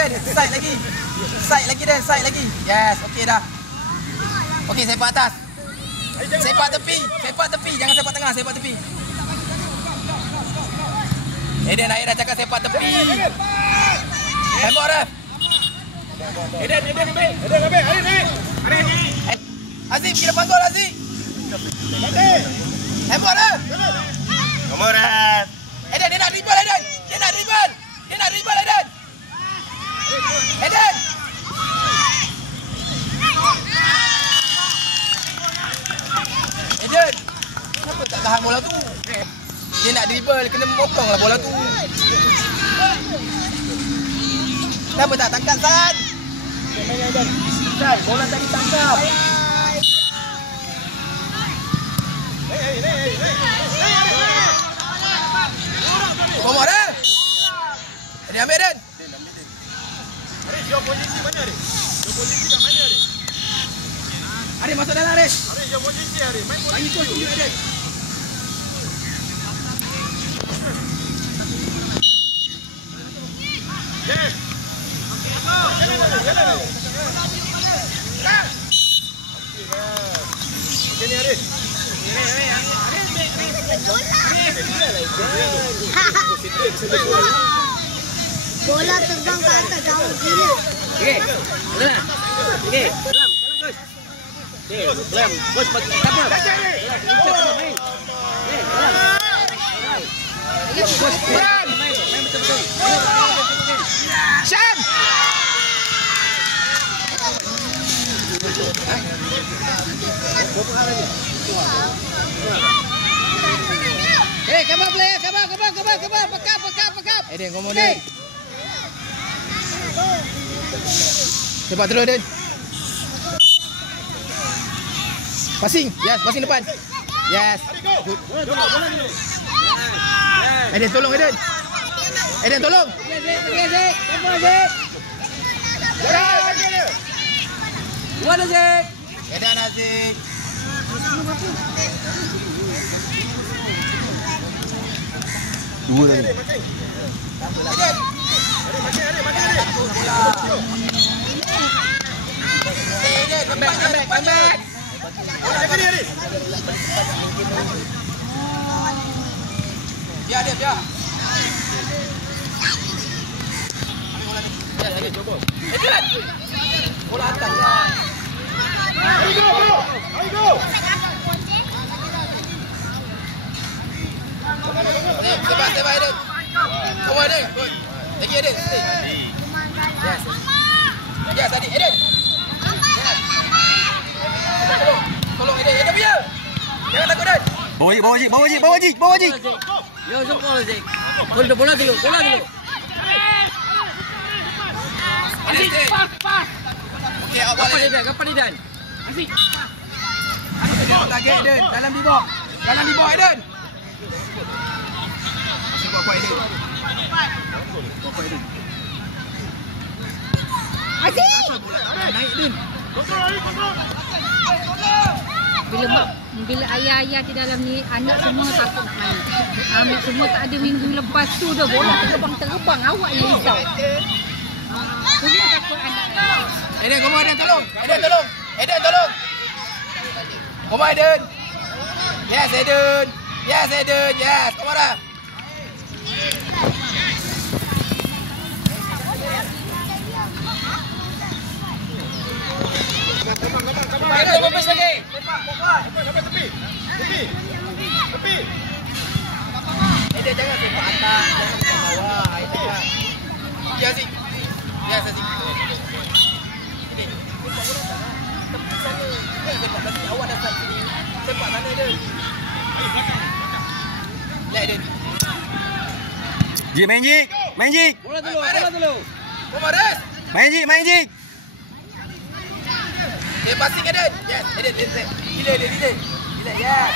Side lagi. Side lagi Dan, side lagi. Yes, okey dah. Okey, sepak atas. Sepak tepi, jangan sepak tengah, sepak tepi. Eden dah cakap sepak tepi. Tembak dah. Eden ambil. Hari ni. Aziz kira panggil Aziz. Tembak dah. Komoran. Eden dia nak dribble Eden. Dia nak dribble Eden. Eden. Eden. Kenapa tak tahan bola tu? Dia nak dribble, kena memotonglah bola tu. Kenapa tak tangkap San? San, bola tadi tangkap. Komor dah. Dia ambil Dan. Aris, your posisi mana Aris? Your posisi kat mana Aris? Aris masuk dalam Aris. Aris, your posisi Aris. Main bola. Bagi tu tunjuk Eden. Yes. Jalan. Okey ni Aris. Bola terbang ke atas jauh gila. Okey. Boleh tak? Okey. Salam. Coach. Okey, salam. Coach bagi apa? Main. Okey, salam. Coach, main betul-betul. Syam. Eh, come on player, come on. Pakap. Eden, come on Eden. Cepat terus Eden. Passing. Yes, passing depan. Yes. Good. Eden tolong Eden. Eden tolong. Zik. Mana Zik? Eden Azik. Dua lagi. Eden. Eden, come back. Jaga ni Aris. Biar dia. Biar, coba. Eden. Bola atas. Ayo go. Sebab Eden. Come on Eden. Good. Lagi Eden. Yes, adik Eden. Tolong Eden. Eden biar. Jangan takut Eden. Bawa Haji. Yo, jempol Zik. Bola dulu. Aziz, pas. Okey, awak balik. Kapan dia Dan? Aziz. Target Eden. Dalam di bawah Eden. Kuat Eden. Aziz! Naik Eden. Kontrol. Bila ayah-ayah di dalam ni, anak semua takut nak main. Anak semua tak ada minggu lepas tu dah bola terbang. Awak yang risau. Semua takut anak. Eden, come on Eden, tolong. Eden, tolong. Come on Eden. Yes, Eden. Yes, come on dah. Eden, bebas lagi. Sampai tepi. Eden, jangan sepak atas, jangan sepak bawah. Eden. Ya, Aziz. Yes, Aziz. Eden, sepak bola tak? Tepi sana. Jangan sepak kaki awak datang sini. Sepak sana Eden. Lihat Eden. Jik, main jik. Bola dulu. Komoras. Main jik. Dia passing Eden. Yes, Eden. Gila Eden. Yes.